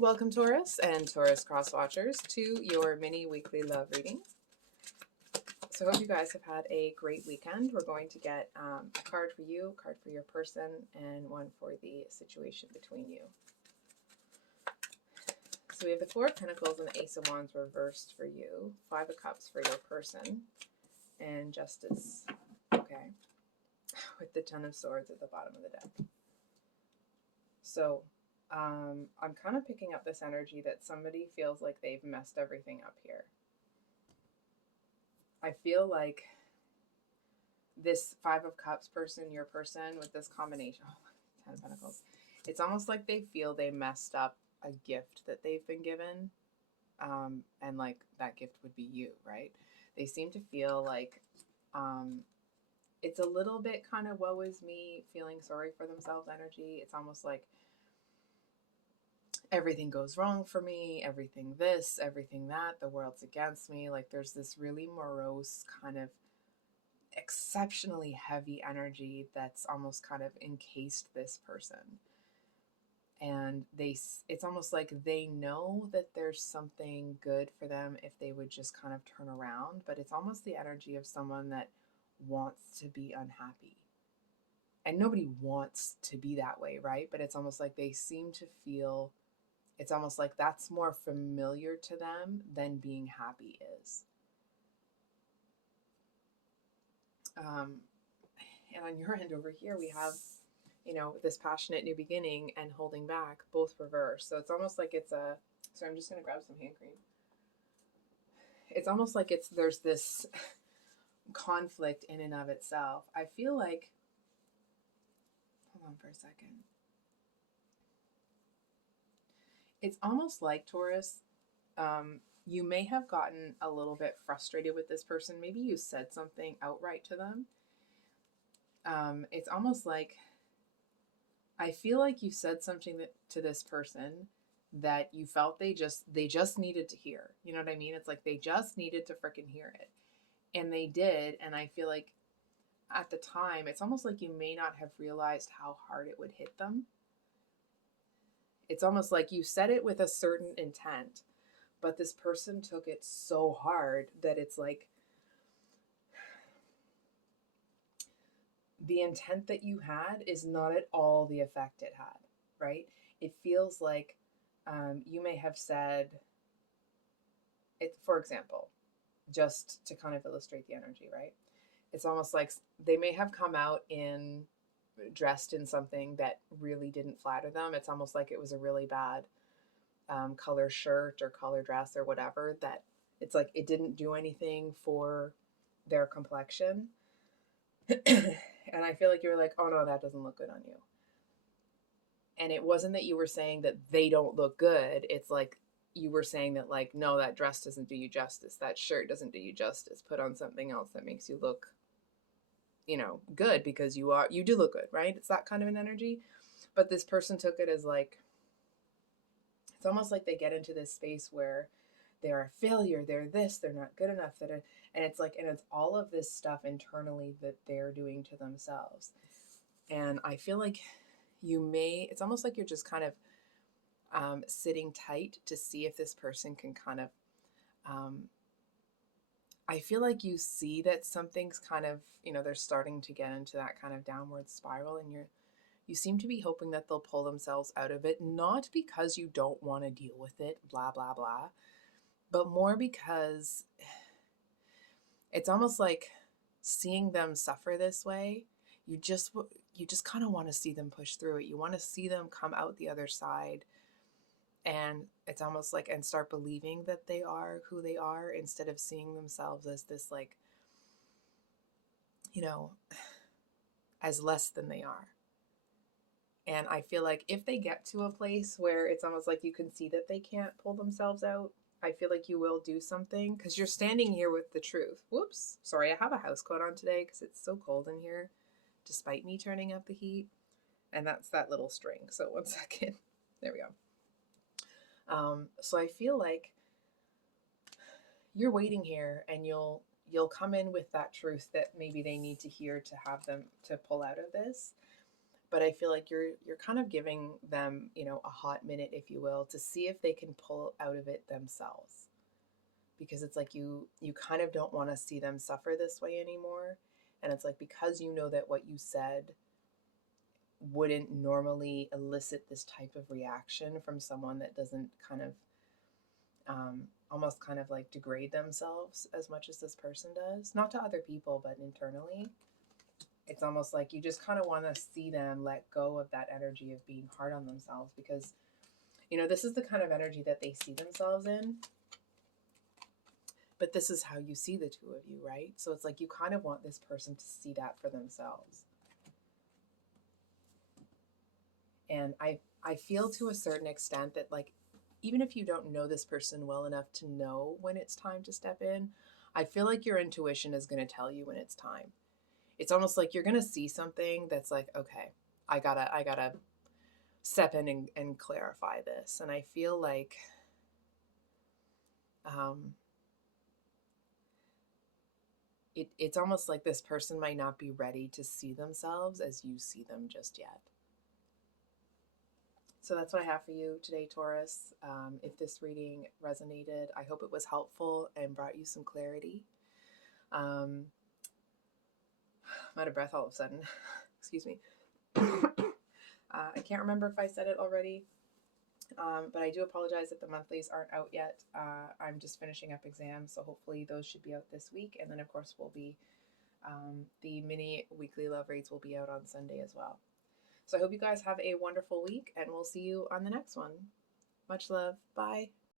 Welcome, Taurus and Taurus cross watchers, to your mini weekly love reading. So I hope you guys have had a great weekend. We're going to get a card for you, a card for your person, and one for the situation between you. So we have the Four of Pentacles and the Ace of Wands reversed for you, Five of Cups for your person, and Justice, okay, with the Ten of Swords at the bottom of the deck. So I'm kind of picking up this energy that somebody feels like they've messed everything up here. I feel like this Five of Cups person, your person, with this combination, Ten of Pentacles, it's almost like they feel they messed up a gift that they've been given. And like that gift would be you, right? They seem to feel like it's a little bit kind of woe is me, feeling sorry for themselves energy. It's almost like everything goes wrong for me, everything this, everything that, the world's against me. Like there's this really morose kind of exceptionally heavy energy that's almost kind of encased this person. And it's almost like they know that there's something good for them if they would just kind of turn around, but it's almost the energy of someone that wants to be unhappy. And nobody wants to be that way, right? But it's almost like they seem to feel, it's almost like that's more familiar to them than being happy is. And on your end over here, we have, this passionate new beginning and holding back, both reversed. So it's almost like it's a, so I'm just going to grab some hand cream. It's almost like there's this conflict in and of itself. I feel like, hold on for a second. It's almost like, Taurus, you may have gotten a little bit frustrated with this person. Maybe you said something outright to them. It's almost like, I feel like you said something to this person that you felt they just needed to hear. You know what I mean? It's like they just needed to freaking hear it. And they did. And I feel like at the time, it's almost like you may not have realized how hard it would hit them. It's almost like you said it with a certain intent, but this person took it so hard that it's like the intent that you had is not at all the effect it had, right? It feels like you may have said it, for example, just to kind of illustrate the energy, right? It's almost like they may have come out dressed in something that really didn't flatter them. It's almost like it was a really bad color shirt or color dress or whatever, that it's like it didn't do anything for their complexion. And I feel like you were like, oh no, that doesn't look good on you. And it wasn't that you were saying that they don't look good. It's like you were saying that, like, no, that dress doesn't do you justice. That shirt doesn't do you justice. Put on something else that makes you look, good, because you do look good, right? It's that kind of an energy. But this person took it as like, it's almost like they get into this space where they're a failure, they're this, they're not good enough, and it's like, and it's all of this stuff internally that they're doing to themselves. And I feel like it's almost like you're just kind of sitting tight to see if this person can kind of, I feel like you see that something's kind of, they're starting to get into that kind of downward spiral, and you seem to be hoping that they'll pull themselves out of it, not because you don't want to deal with it, blah, blah, blah, but more because it's almost like seeing them suffer this way, you just kind of want to see them push through it. You want to see them come out the other side. And it's almost like, and start believing that they are who they are, instead of seeing themselves as this, like, as less than they are. And I feel like if they get to a place where it's almost like you can see that they can't pull themselves out, I feel like you will do something, because you're standing here with the truth. Whoops. Sorry, I have a house coat on today because it's so cold in here, despite me turning up the heat. And that's that little string. So one second. There we go. So I feel like you're waiting here, and you'll come in with that truth that maybe they need to hear to have them to pull out of this. but I feel like you're kind of giving them, you know, a hot minute, if you will, to see if they can pull out of it themselves. Because it's like you kind of don't want to see them suffer this way anymore. And it's like, because you know that what you said wouldn't normally elicit this type of reaction from someone that doesn't kind of almost kind of like degrade themselves as much as this person does, not to other people, but internally. It's almost like you just kind of want to see them let go of that energy of being hard on themselves, because, you know, this is the kind of energy that they see themselves in. But this is how you see the two of you, right? So it's like you kind of want this person to see that for themselves. And I feel to a certain extent that, like, even if you don't know this person well enough to know when it's time to step in, I feel like your intuition is going to tell you when it's time. It's almost like you're going to see something that's like, okay, I gotta step in and clarify this. And I feel like, it's almost like this person might not be ready to see themselves as you see them just yet. So that's what I have for you today, Taurus. If this reading resonated, I hope it was helpful and brought you some clarity. I'm out of breath all of a sudden. Excuse me. I can't remember if I said it already, but I do apologize that the monthlies aren't out yet. I'm just finishing up exams, so hopefully those should be out this week. And then, of course, the mini weekly love reads will be out on Sunday as well. So I hope you guys have a wonderful week, and we'll see you on the next one. Much love. Bye.